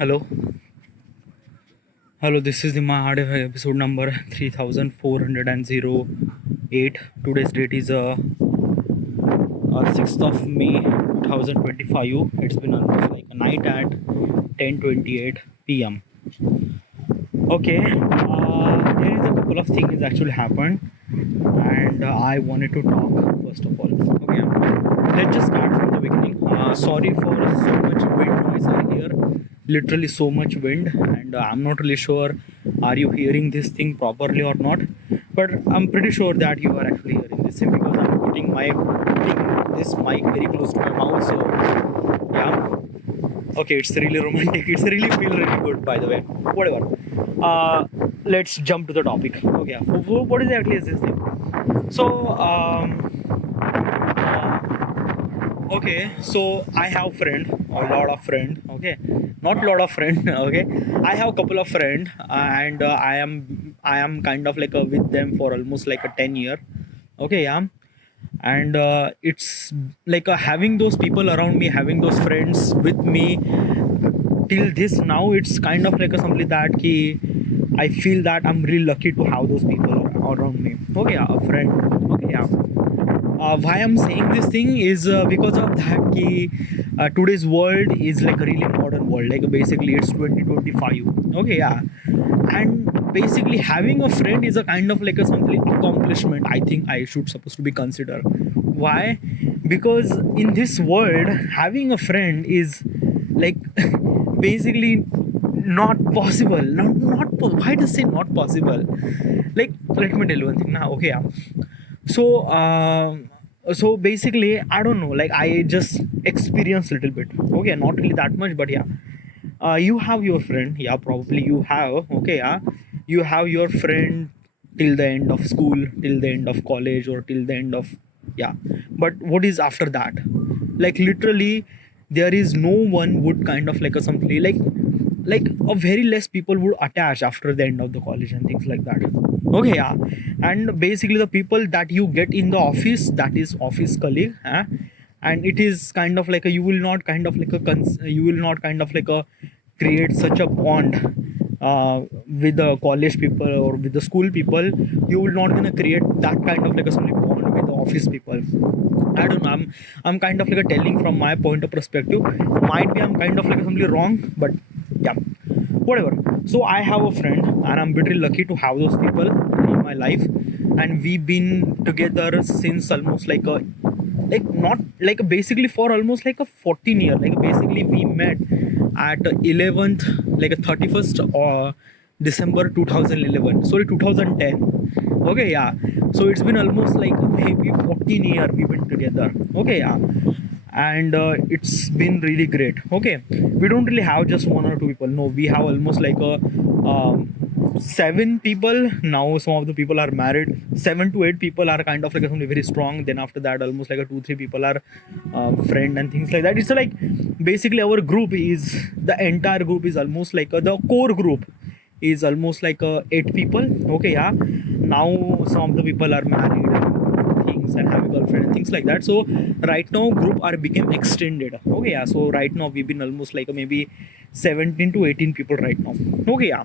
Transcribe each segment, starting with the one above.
Hello, hello. This is the Mahade episode number 3408. Today's date is 6th of May 2025. It's been almost like a night at 10:28 p.m. Okay, there is a couple of things actually happened, and I wanted to talk first of all. Okay, let's just start from the beginning. Sorry for so much wind noise I hear. Literally so much wind, and I'm not really sure are you hearing this thing properly or not. But I'm pretty sure that you are actually hearing this thing because I'm putting this mic very close to my mouth. So yeah, okay, it's really romantic. It's really feel really good, by the way. Whatever. Let's jump to the topic. Okay, what exactly is this thing? So okay, so I have friend, a lot of friend. Okay, not lot of friend. Okay, I have a couple of friend, and I am kind of like with them for almost like a 10 year. Okay, yeah, and it's like having those people around me, having those friends with me till this now. It's kind of like a something that ki I feel that I'm really lucky to have those people around me. Okay, yeah, a friend. Okay, yeah. Why I'm saying this thing is because of that ki today's world is like a really modern world. Like basically it's 2025. Okay, yeah, and basically having a friend is a kind of like a something accomplishment. I think I should supposed to be considered. Why? Because in this world, having a friend is like basically not possible. Why does say not possible? Like let me tell you one thing now. Okay, yeah. So so basically I don't know, like I just experienced a little bit. Okay, not really that much, but yeah. You have your friend, yeah, probably you have. Okay, yeah, you have your friend till the end of school, till the end of college, or till the end of, yeah. But what is after that? Like literally there is no one would kind of like a something like a very less people would attach after the end of the college and things like that. Okay, yeah. And basically the people that you get in the office, that is office colleague, and it is kind of like a, you will not kind of like a you will not kind of like a create such a bond with the college people or with the school people. You will not gonna create that kind of like a solid bond with the office people. I don't know, I'm kind of like a telling from my point of perspective. Might be I'm kind of like something wrong, but yeah, whatever. So I have a friend, and I'm pretty lucky to have those people in my life, and we've been together since almost like a, like not like basically for almost like a 14 year. Like basically we met at 11th, like a 31st December 2011, sorry, 2010. Okay, yeah. So it's been almost like maybe 14 year we've been together. Okay, yeah. And it's been really great. Okay, we don't really have just one or two people. No, we have almost like a seven people now. Some of the people are married. 7 to 8 people are kind of like something very strong. Then after that almost like a 2 3 people are friend and things like that. It's like basically our group is, the entire group is almost like the core group is almost like 8 people. Okay, yeah. Now some of the people are married and things and have a girlfriend and things like that. So right now group are became extended. Okay, yeah. So right now we've been almost like maybe 17 to 18 people right now. Okay, yeah,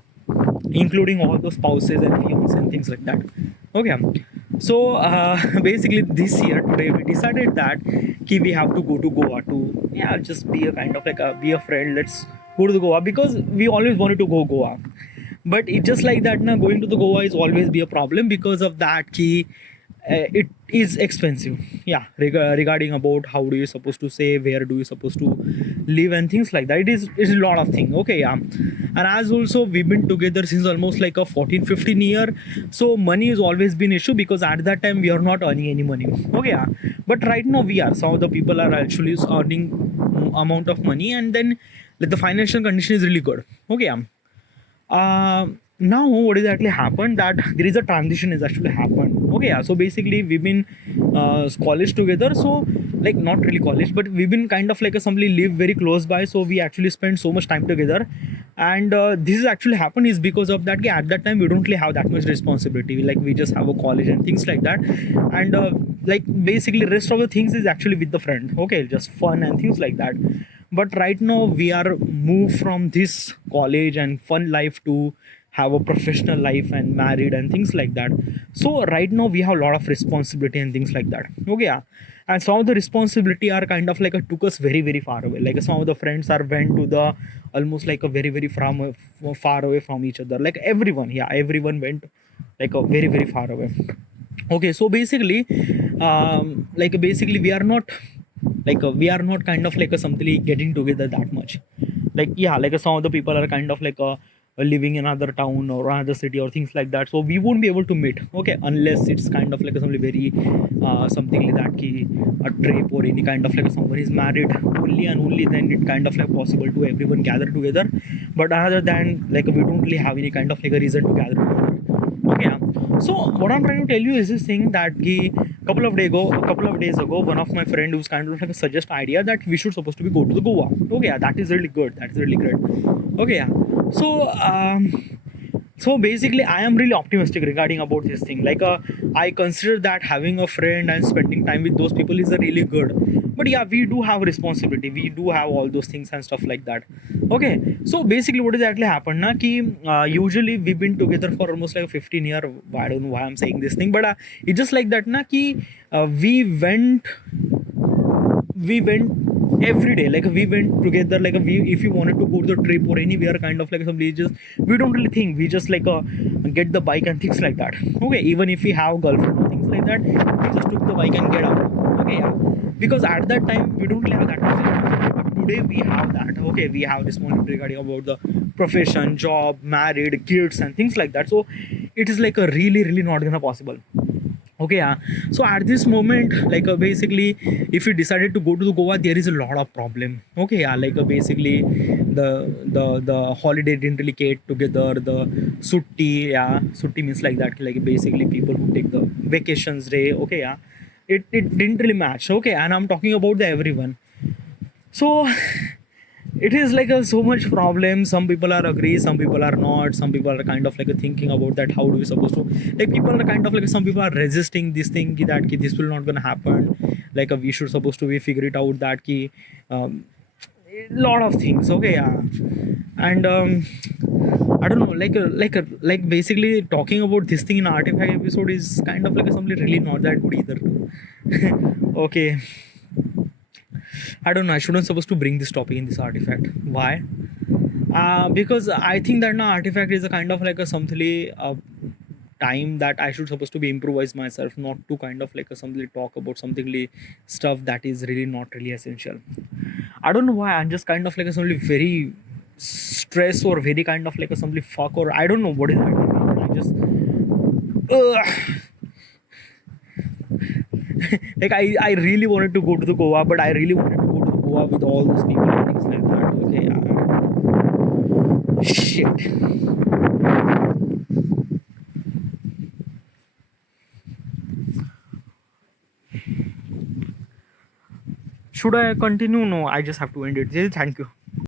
including all the spouses and fiancés and things like that. Okay, so basically this year today we decided that we have to go to Goa to, yeah, just be a kind of like be a friend. Let's go to the Goa because we always wanted to go Goa. But it just like that now, going to the Goa is always be a problem because of that it is expensive. Yeah, regarding about how do you supposed to say, where do you supposed to live and things like that. It's a lot of thing. Okay, yeah. And as also we've been together since almost like a 14 15 year. So money has always been issue because at that time we are not earning any money. Okay, yeah. But right now we are, some of the people are actually earning amount of money, and then like, the financial condition is really good. Okay, yeah. Now what is actually happened that there is a transition is actually happened. Okay, yeah. So basically we've been college together. So like not really college, but we've been kind of like a somebody live very close by. So we actually spend so much time together, and this is actually happened is because of that. At that time we don't really have that much responsibility. Like we just have a college and things like that, and like basically rest of the things is actually with the friend. Okay, just fun and things like that. but right now we are moved from this college and fun life to have a professional life and married and things like that. So right now we have a lot of responsibility and things like that. Okay, yeah. And some of the responsibility are kind of like took us very very far away. Like some of the friends are went to the almost like a very very far away from each other. Like everyone, yeah, everyone went like a very very far away. Okay, so basically like basically we are not kind of like a something getting together that much. Like yeah, like some of the people are kind of like living in another town or another city or things like that, so we won't be able to meet. Okay, unless it's kind of like something very something like that ki a trip or any kind of like someone is married, only and only then it kind of like possible to everyone gather together. But other than like we don't really have any kind of like a reason to gather together. Okay, yeah. So what I'm trying to tell you is this thing that a couple of days ago, one of my friend who's kind of like a suggest idea that we should supposed to be go to the Goa. Okay, yeah, that is really good. That is really great. Okay, yeah. So so basically I am really optimistic regarding about this thing. Like I consider that having a friend and spending time with those people is a really good. But yeah, we do have responsibility, we do have all those things and stuff like that. Okay, so basically what exactly happened na ki usually we've been together for almost like 15 year. I don't know why I'm saying this thing, but it's just like that na ki we went every day. Like we went together. Like we, if you wanted to go to the trip or anywhere, kind of like some just we don't really think. We just like get the bike and things like that. Okay, even if we have girlfriend or things like that, we just took the bike and get out. Okay, yeah. Because at that time we don't really have that much. But today we have that. Okay, we have responsibility regarding about the profession, job, married, kids, and things like that. So it is like a really not gonna possible. Okay, yeah. So at this moment, like basically if you decided to go to the Goa, there is a lot of problem. Okay, yeah, like basically the holiday didn't really get together. The sutti, yeah, sutti means like that, like basically people who take the vacations day. Okay, yeah, it didn't really match. Okay, and I'm talking about the everyone. So it is like a so much problem. Some people are agree, some people are not, some people are kind of like thinking about that how do we supposed to, like people are kind of like, some people are resisting this thing that ki, this will not gonna happen. Like we should supposed to be figure it out that ki lot of things. Okay, yeah. And I don't know, like basically talking about this thing in artifact episode is kind of like something really not that good either too. Okay, I don't know. I shouldn't supposed to bring this topic in this artifact. Why? Because I think that now artifact is a kind of like a something time that I should supposed to be improvise myself, not to kind of like a something talk about something stuff that is really not really essential. I don't know why. I'm just kind of like a something very stress or very kind of like a something fuck or I don't know what is that. I just. Like I really wanted to go to the Goa, but I really wanted to go to the Goa with all those people and things like that. Okay, shit. Should I continue? No, I just have to end it. Thank you.